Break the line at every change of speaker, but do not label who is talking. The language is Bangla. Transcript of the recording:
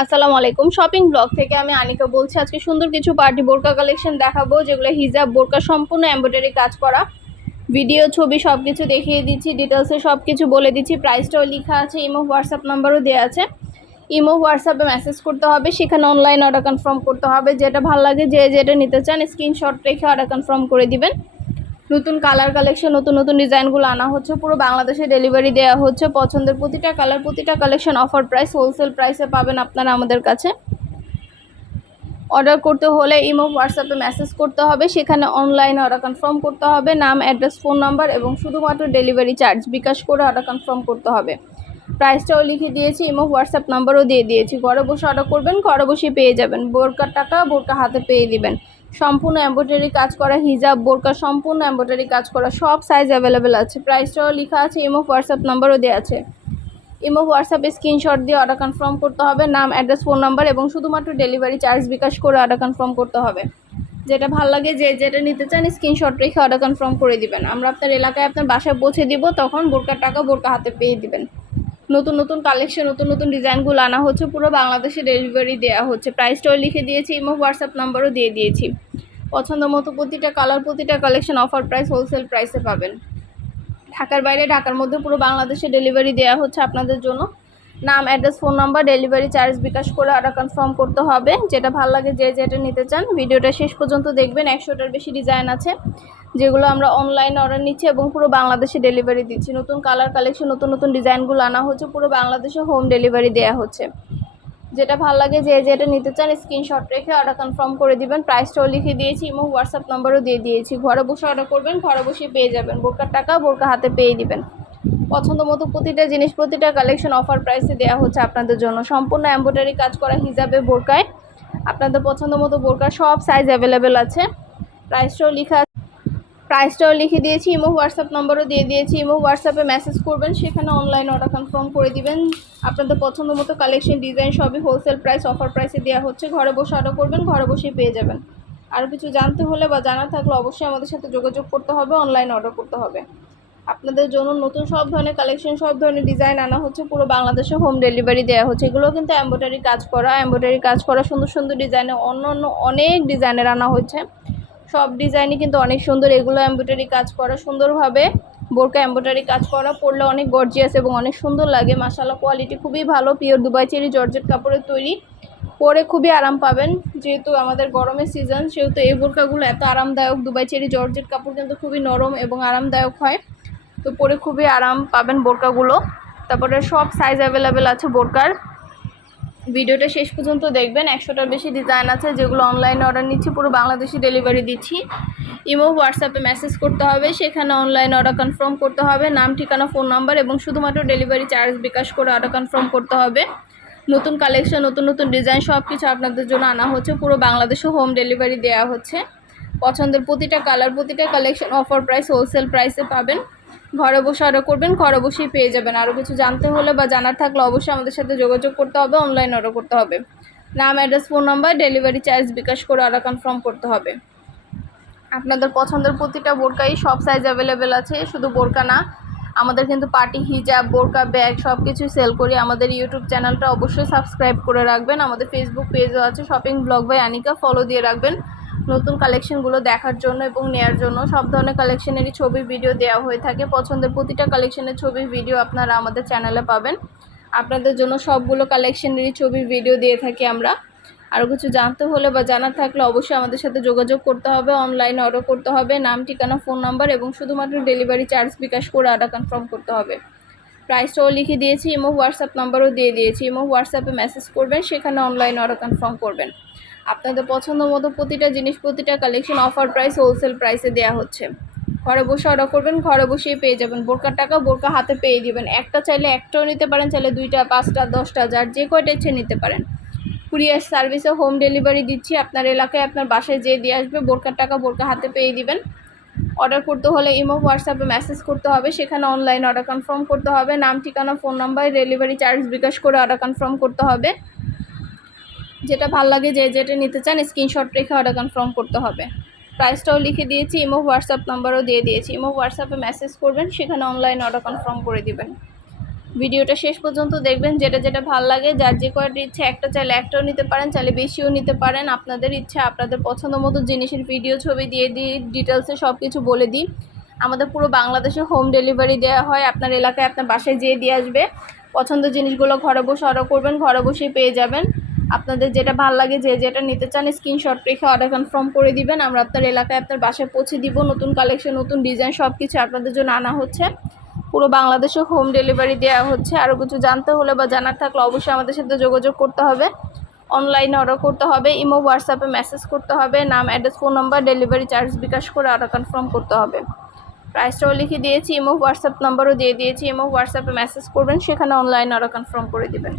আসসালামু আলাইকুম। শপিং ব্লগ থেকে আমি আনিকা বলছি, আজকে সুন্দর কিছু পার্টি বোরকা কালেকশন দেখাবো, যেগুলো হিজাব, বোরকা, সম্পূর্ণ এমব্রয়ডারি কাজ করা। ভিডিও ছবি সব কিছু দেখিয়ে দিচ্ছি ডিটেলসে সব কিছু বলে দিচ্ছি প্রাইসটাও লেখা আছে ইমো হোয়াটসঅ্যাপ নাম্বারও দেওয়া আছে। ইমো হোয়াটসঅ্যাপে মেসেজ করতে হবে, সেখানে অনলাইন অর্ডার কনফার্ম করতে হবে, যেটা ভালো লাগে, যে যেটা নিতে চান স্ক্রিনশট রেখে অর্ডার কনফার্ম করে দিবেন। নতুন কালার কালেকশন নতুন নতুন ডিজাইনগুলো আনা হচ্ছে। পুরো বাংলাদেশে ডেলিভারি দেওয়া হচ্ছে। পছন্দের প্রতিটা কালার প্রতিটা কালেকশন অফার প্রাইস হোলসেল প্রাইসে পাবেন আপনারা আমাদের কাছে। অর্ডার করতে হলে ইমো হোয়াটসঅ্যাপে মেসেজ করতে হবে। সেখানে অনলাইনে অর্ডার কনফার্ম করতে হবে। নাম অ্যাড্রেস ফোন নাম্বার এবং শুধুমাত্র ডেলিভারি চার্জ বিকাশ করে অর্ডার কনফার্ম করতে হবে। প্রাইসটাও লিখে দিয়েছি, ইমো হোয়াটসঅ্যাপ নাম্বারও দিয়ে দিয়েছি। ঘরে বসে অর্ডার করবেন, ঘরে বসে পেয়ে যাবেন। বোরকার টাকা বোরকা হাতে পেয়ে দিবেন। সম্পূর্ণ এম্ব্রয়ডারি কাজ করা হিজাব বোরকা, সম্পূর্ণ এম্ব্রয়ডারি কাজ করা, সব সাইজ অ্যাভেলেবেল আছে। প্রাইসটাও লেখা আছে ইমো হোয়াটসঅ্যাপ নাম্বারও দেওয়া আছে। ইমো হোয়াটসঅ্যাপে স্ক্রিনশট দিয়ে অর্ডার কনফার্ম করতে হবে, নাম অ্যাড্রেস ফোন নাম্বার এবং শুধুমাত্র ডেলিভারি চার্জ বিকাশ করে অর্ডার কনফার্ম করতে হবে। যেটা ভালো লাগে, যে যেটা নিতে চান স্ক্রিনশট রেখে অর্ডার কনফার্ম করে দিবেন। আমরা আপনার এলাকায় আপনার বাসায় পৌঁছে দিব, তখন বোরকার টাকা বোরকা হাতে পেয়ে দিবেন। নতুন নতুন কালেকশন নতুন নতুন ডিজাইনগুলো আনা হচ্ছে। পুরো বাংলাদেশে ডেলিভারি দেওয়া হচ্ছে। প্রাইসটাও লিখে দিয়েছি ইমো হোয়াটসঅ্যাপ নাম্বারও দিয়ে দিয়েছি। পছন্দ মতো প্রতিটা কালার প্রতিটা কালেকশন অফার প্রাইস হোলসেল প্রাইসে পাবেন। ঢাকার বাইরে, ঢাকার মধ্যে পুরো বাংলাদেশে ডেলিভারি দেওয়া হচ্ছে আপনাদের জন্য। নাম address phone number delivery charge bKash করে অর্ডার কনফার্ম করতে হবে। যেটা ভালো লাগে যে যেটা নিতে চান, ভিডিওটা শেষ পর্যন্ত দেখবেন। একশোটার বেশি ডিজাইন আছে, যেগুলো আমরা অনলাইন অর্ডার নিচ্ছি এবং পুরো বাংলাদেশে ডেলিভারি দিচ্ছি। নতুন কালার কালেকশন নতুন নতুন ডিজাইনগুলো আনা হচ্ছে, পুরো বাংলাদেশে হোম ডেলিভারি দেওয়া হচ্ছে। যেটা ভালো লাগে যে যেটা নিতে চান স্ক্রিনশট রেখে অর্ডার কনফার্ম করে দিবেন। প্রাইসটাও লিখে দিয়েছি এবং হোয়াটসঅ্যাপ নাম্বারও দিয়ে দিয়েছি। ঘরে বসে অর্ডার করবেন, ঘরে বসে পেয়ে যাবেন। বোরকার টাকা বোরকা হাতে পেয়ে দিবেন। পছন্দ মতো প্রতিটা জিনিস, প্রতিটা কালেকশন অফার প্রাইসে দেওয়া হচ্ছে আপনাদের জন্য। সম্পূর্ণ এম্ব্রয়ডারি কাজ করা হিসাবে বোরকায়। আপনাদের পছন্দ মতো বোরকার সব সাইজ অ্যাভেলেবেল আছে। প্রাইসটাও লেখা প্রাইসটাও লিখে দিয়েছি, ইমো হোয়াটসঅ্যাপ নম্বরও দিয়ে দিয়েছি। ইমো হোয়াটসঅ্যাপে মেসেজ করবেন, সেখানে অনলাইন অর্ডার কনফার্ম করে দিবেন। আপনাদের পছন্দ মতো কালেকশন ডিজাইন সবই হোলসেল প্রাইস অফার প্রাইসে দেওয়া হচ্ছে। ঘরে বসে অর্ডার করবেন, ঘরে বসেই পেয়ে যাবেন। আরও কিছু জানতে হলে বা জানার থাকলে অবশ্যই আমাদের সাথে যোগাযোগ করতে হবে অনলাইন অর্ডার করতে হবে। আপনাদের জন্য নতুন সব ধরনের কালেকশন সব ধরনের ডিজাইন আনা হচ্ছে, পুরো বাংলাদেশে হোম ডেলিভারি দেওয়া হচ্ছে। এগুলো কিন্তু এম্ব্রয়ডারি কাজ করা এম্ব্রয়ডারি কাজ করা, সুন্দর সুন্দর ডিজাইনে অন্য অন্য অনেক ডিজাইনের আনা হচ্ছে। সব ডিজাইনই কিন্তু অনেক সুন্দর, এগুলো এম্ব্রয়ডারি কাজ করা, সুন্দরভাবে বোরকা এম্ব্রয়ডারি কাজ করা, পরলে অনেক গর্জিয়াস এবং অনেক সুন্দর লাগে। মাসালা কোয়ালিটি খুবই ভালো পিওর দুবাই চেরি জর্জেট কাপড়ের তৈরি। পরে খুবই আরাম পাবেন, যেহেতু আমাদের গরমের সিজন সেহেতু এই বোরকাগুলো এত আরামদায়ক। দুবাই চেরি জর্জেট কাপড় কিন্তু খুবই নরম এবং আরামদায়ক হয়। তো পরে খুবই আরাম পাবেন বোরকাগুলো। তারপরে সব সাইজ অ্যাভেলেবেল আছে বোরকার। ভিডিওটা শেষ পর্যন্ত দেখবেন। একশোটার বেশি ডিজাইন আছে যেগুলো অনলাইনে অর্ডার নিচ্ছি, পুরো বাংলাদেশি ডেলিভারি দিচ্ছি। ইমো হোয়াটসঅ্যাপে মেসেজ করতে হবে, সেখানে অনলাইন অর্ডার কনফার্ম করতে হবে, নাম, ঠিকানা ফোন নাম্বার এবং শুধুমাত্র ডেলিভারি চার্জ বিকাশ করে অর্ডার কনফার্ম করতে হবে। নতুন কালেকশন নতুন নতুন ডিজাইন সব কিছু আপনাদের জন্য আনা হচ্ছে। পুরো বাংলাদেশে হোম ডেলিভারি দেওয়া হচ্ছে। পছন্দের প্রতিটা কালার প্রতিটা কালেকশন অফার প্রাইস হোলসেল প্রাইসে পাবেন। ঘরে বসে অর্ডার করবেন, ঘরে বসেই পেয়ে যাবেন। আরও কিছু জানতে হলে বা জানার থাকলে অবশ্যই আমাদের সাথে যোগাযোগ করতে হবে অনলাইন অর্ডার করতে হবে। নাম address phone number delivery charge bKash করে অর্ডার কনফার্ম করতে হবে। আপনাদের পছন্দের প্রতিটা বোরকাই সব সাইজ অ্যাভেলেবেল আছে, শুধু বোরকা না, আমাদের কিন্তু পার্টি হিজাব, বোরকা ব্যাগ সব কিছুই সেল করি। আমাদের ইউটিউব চ্যানেলটা অবশ্যই সাবস্ক্রাইব করে রাখবেন। আমাদের ফেসবুক পেজও আছে shopping blog by Anika follow দিয়ে রাখবেন। নতুন কালেকশনগুলো দেখার জন্য এবং নেয়ার জন্য সব ধরনের কালেকশনেরই ছবি ভিডিও দেওয়া হয়ে থাকে। পছন্দের প্রতিটা কালেকশনের ছবি ভিডিও আপনারা আমাদের চ্যানেলে পাবেন। আপনাদের জন্য সবগুলো কালেকশনেরই ছবি ভিডিও দিয়ে থাকি আমরা। আরও কিছু জানতে হলে বা জানার থাকলে অবশ্যই আমাদের সাথে যোগাযোগ করতে হবে। অনলাইনে অর্ডার করতে হবে। নাম, ঠিকানা ফোন নাম্বার এবং শুধুমাত্র ডেলিভারি চার্জ বিকাশ করে অর্ডার কনফার্ম করতে হবে। প্রাইসটাও লিখে দিয়েছি ইমো হোয়াটসঅ্যাপ নাম্বারও দিয়ে দিয়েছি। ইমো হোয়াটসঅ্যাপে মেসেজ করবেন, সেখানে অনলাইনে অর্ডার কনফার্ম করবেন। আপনাদের পছন্দ মতো প্রতিটা জিনিস, প্রতিটা কালেকশন অফার প্রাইস হোলসেল প্রাইসে দেওয়া হচ্ছে। ঘরে বসে অর্ডার করবেন, ঘরে বসেই পেয়ে যাবেন। বোরকার টাকা বোরকা হাতে পেয়ে দিবেন। একটা চাইলে একটাও নিতে পারেন, চাইলে দুইটা, পাঁচটা, দশটা, যার যে কয়টা ইচ্ছে নিতে পারেন। কুরিয়ার সার্ভিসে হোম ডেলিভারি দিচ্ছি, আপনার এলাকায় আপনার বাসায় যেয়ে দিয়ে আসবে, বোরকার টাকা বোরকা হাতে পেয়ে দিবেন। অর্ডার করতে হলে ইমো, হোয়াটসঅ্যাপে মেসেজ করতে হবে, সেখানে অনলাইন অর্ডার কনফার্ম করতে হবে। নাম, ঠিকানা phone number delivery charge bKash করে অর্ডার কনফার্ম করতে হবে। যেটা ভালো লাগে যে যেটা নিতে চান স্ক্রিনশট রেখে অর্ডার কনফার্ম করতে হবে। প্রাইসটাও লিখে দিয়েছি ইমো হোয়াটসঅ্যাপ নাম্বারও দিয়ে দিয়েছি। ইমো হোয়াটসঅ্যাপে মেসেজ করবেন, সেখানে অনলাইন অর্ডার কনফার্ম করে দিবেন। ভিডিওটা শেষ পর্যন্ত দেখবেন, যেটা যেটা ভালো লাগে, যার যে কয়টা ইচ্ছে, একটা চাইলে একটাও নিতে পারেন, চাইলে বেশিও নিতে পারেন। আপনাদের ইচ্ছা, আপনাদের পছন্দ মতো জিনিসের ভিডিও ছবি দিয়ে দিই ডিটেলসে সব কিছু বলে দিই। আমাদের পুরো বাংলাদেশে হোম ডেলিভারি দেওয়া হয়, আপনার এলাকায় আপনার বাসায় যেয়ে দিয়ে আসবে। পছন্দের জিনিসগুলো ঘরে বসে অর্ডার করবেন, ঘরে বসেই পেয়ে যাবেন। আপনাদের যেটা ভালো লাগে, যে যেটা নিতে চান স্ক্রিনশট রেখে অর্ডার কনফার্ম করে দিবেন। আমরা আপনার এলাকায় আপনার বাসায় পৌঁছে দিব। নতুন কালেকশন নতুন ডিজাইন সব কিছু আপনাদের জন্য আনা হচ্ছে। পুরো বাংলাদেশে হোম ডেলিভারি দেওয়া হচ্ছে। আরও কিছু জানতে হলে বা জানার থাকলে অবশ্যই আমাদের সাথে যোগাযোগ করতে হবে। অনলাইনে অর্ডার করতে হবে, ইমো হোয়াটসঅ্যাপে মেসেজ করতে হবে, নাম address phone number delivery charge bKash করে অর্ডার কনফার্ম করতে হবে। প্রাইসটাও লিখে দিয়েছি, ইমো হোয়াটসঅ্যাপ নাম্বারও দিয়ে দিয়েছি। ইমো হোয়াটসঅ্যাপে মেসেজ করবেন, সেখানে অনলাইনে অর্ডার কনফার্ম করে দিবেন।